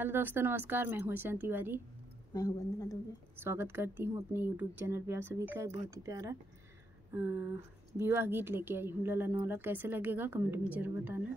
Hello दोस्तों, नमस्कार। मैं हूँ शांति तिवारी। मैं हूँ वंदना दुबे। स्वागत करती हूँ अपने यूट्यूब चैनल पे आप सभी का। एक बहुत ही प्यारा विवाह गीत लेके आई हूँ, ललन वाला। कैसे लगेगा कमेंट में जरूर बताना।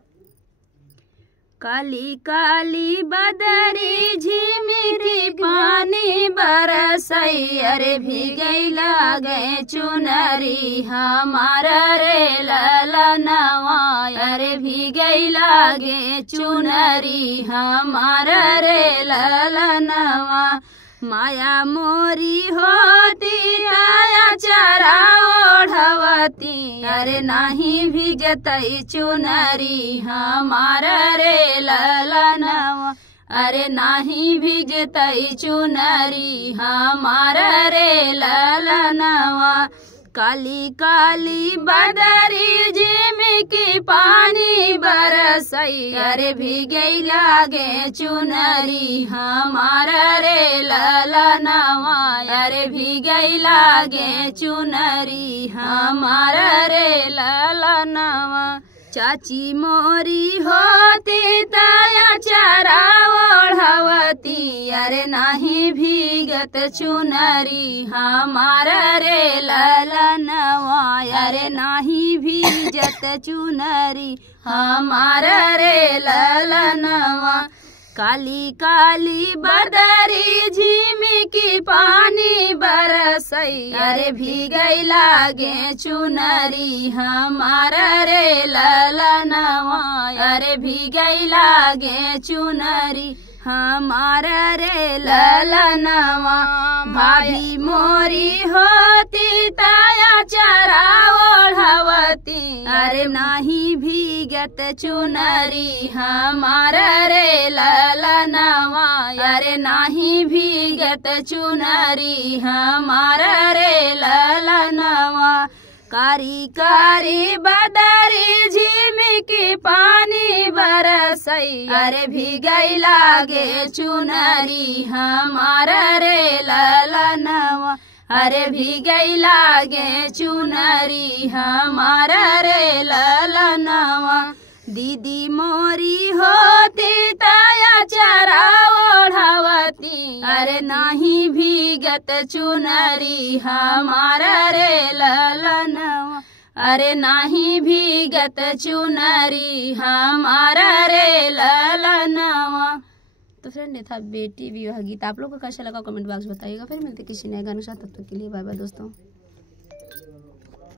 काली काली बदरी झिमिरी पानी बरसई, अरे भीगई लागे चुनरी हमारा रे ललनवा, अरे भीगई लागे चुनरी हमारा रे ललनवा। माया मोरी होती आया चरा ओढ़वती, अरे नाही भीगतई चुनरी हमारा रे ललनवा, अरे नाही भीगतई चुनरी हमारा रे ललनवा। काली काली बदरी झिमिकी पानी बरसई, अरे भीगई लागे चुनरी हमारा रे ललनवा, अरे भीगई लागे चुनरी हमारा रे ललनवा। चाची मोरी होती ताया चरा ओढ़वती, अरे नाही भीगत चुनरी हमारा रे ललनवा, अरे नाही भीजत चुनरी हमारा रे ललनवा। काली काली बदरी झिमिकी पानी बरसई, अरे भीगई लागे चुनरी हमारा रे ललनवा, अरे भीगई लागे चुनरी हमारा रे ललनवा। भाभी मोरी होती ताया चरा ओढ़वती, अरे नाही भीगत चुनरी हमारा रे ललनवा, अरे नाही भीगत चुनरी हमारा रे ललनवा। कारी कारी बदरी झिमिकी पानी बरसई, अरे भीगई लागे चुनरी हमारा रे ललनवा, अरे भीगई लागे चुनरी हमारा रे ललनवा। दीदी मोरी होती ताया चरा ओढ़वती, अरे नाही भीगत चुनरी हमारा रे ललनवा, अरे नाही भीगत चुनरी हमारा रे ललनवा। तो फ्रेंड, ये था बेटी विवाह गीत। आप लोगों को कैसा लगा कमेंट बॉक्स बताइएगा। फिर मिलते किसी नए गाने के साथ, तब तक के लिए बाय बाय दोस्तों।